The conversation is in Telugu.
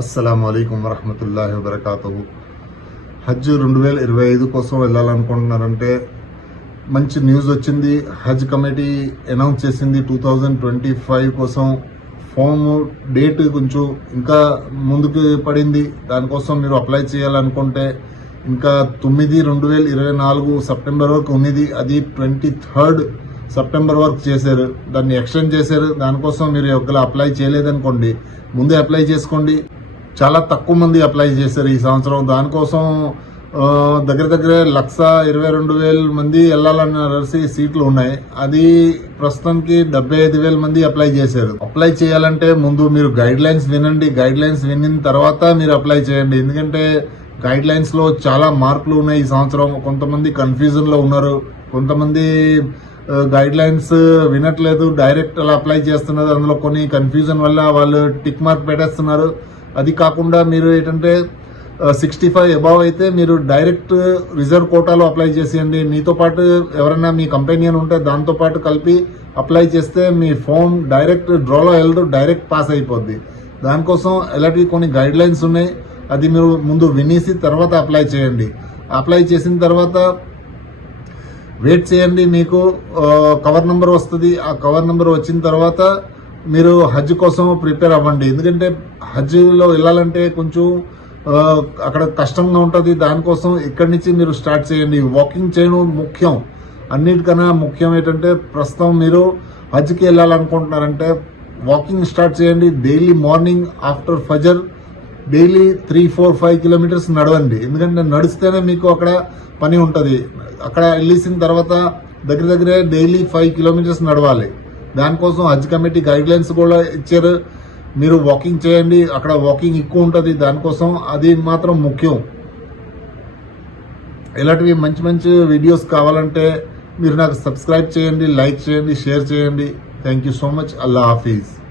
అస్సలాము అలైకుం వరహమతుల్లాహి వబరకాతుహు. హజ్ 2025 కోసం వెళ్ళాలనుకుంటున్నారంటే మంచి న్యూస్ వచ్చింది. హజ్ కమిటీ అనౌన్స్ చేసింది 2025 కోసం ఫామ్ డేట్ కొంచెం ఇంకా ముందుకు పడింది. దానికోసం మీరు అప్లై చేయాలనుకుంటే ఇంకా 9/2024 సెప్టెంబర్ వరకు ఉన్నది. అది 23rd సెప్టెంబర్ వరకు చేశారు. దాన్ని ఎక్స్టెండ్ చేశారు. దానికోసం మీరు ఒకవేళ అప్లై చేయలేదనుకోండి, ముందే అప్లై చేసుకోండి. చాలా తక్కువ మంది అప్లై చేశారు ఈ సంవత్సరం. దానికోసం దగ్గర 1,22,000 మంది వెళ్ళాలన్న సీట్లు ఉన్నాయి. అది ప్రస్తుతానికి 75,000 మంది అప్లై చేశారు. అప్లై చేయాలంటే ముందు మీరు గైడ్ లైన్స్ వినండి. గైడ్ లైన్స్ వినిన తర్వాత మీరు అప్లై చేయండి. ఎందుకంటే గైడ్ లైన్స్ లో చాలా మార్పులు ఉన్నాయి ఈ సంవత్సరం. కొంతమంది కన్ఫ్యూజన్ లో ఉన్నారు, కొంతమంది గైడ్ లైన్స్ వినట్లేదు, డైరెక్ట్ అలా అప్లై చేస్తున్నారు. అందులో కొన్ని కన్ఫ్యూజన్ వల్ల వాళ్ళు టిక్ మార్క్ పెట్టేస్తున్నారు. అది కాకుండా మీరు ఏంటంటే 65 అబవ్ అయితే మీరు డైరెక్ట్ రిజర్వ్ కోటాలో అప్లై చేసేయండి. మీతో పాటు ఎవరైనా మీ కంపెనీయన్ ఉంటే దాంతో పాటు కలిపి అప్లై చేస్తే మీ ఫామ్ డైరెక్ట్ డ్రాలో వెళ్ళదు, డైరెక్ట్ పాస్ అయిపోద్ది. దానికోసం ఎలాంటి కొన్ని గైడ్ లైన్స్ ఉన్నాయి. అది మీరు ముందు వినేసి తర్వాత అప్లై చేయండి. అప్లై చేసిన తర్వాత వెయిట్ చేయండి. మీకు కవర్ నెంబర్ వస్తుంది. ఆ కవర్ నెంబర్ వచ్చిన తర్వాత మీరు హజ్ కోసం ప్రిపేర్ అవ్వండి. ఎందుకంటే హజ్లో వెళ్ళాలంటే కొంచెం అక్కడ కష్టంగా ఉంటుంది. దానికోసం ఇక్కడి నుంచి మీరు స్టార్ట్ చేయండి. వాకింగ్ చేయడం ముఖ్యం. అన్నిటికన్నా ముఖ్యం ఏంటంటే ప్రస్తుతం మీరు హజ్కి వెళ్ళాలనుకుంటున్నారంటే వాకింగ్ స్టార్ట్ చేయండి. Daily morning after Fajr daily 3-4-5 kilometres నడవండి. ఎందుకంటే నడిస్తేనే మీకు అక్కడ పని ఉంటుంది. అక్కడ వెళ్ళేసిన తర్వాత దగ్గర డైలీ 5 కిలోమీటర్స్ నడవాలి. దానికోసం హజ్ కమిటీ గైడ్ లైన్స్ కూడా ఇచ్చారు. మీరు వాకింగ్ చేయండి. అక్కడ వాకింగ్ ఎక్కువ ఉంటుంది. దానికోసం అది మాత్రం ముఖ్యం. ఇలాంటివి మంచి వీడియోస్ కావాలంటే మీరు నాకు సబ్స్క్రైబ్ చేయండి, లైక్ చేయండి, షేర్ చేయండి. Thank you so much. Allah Hafeez.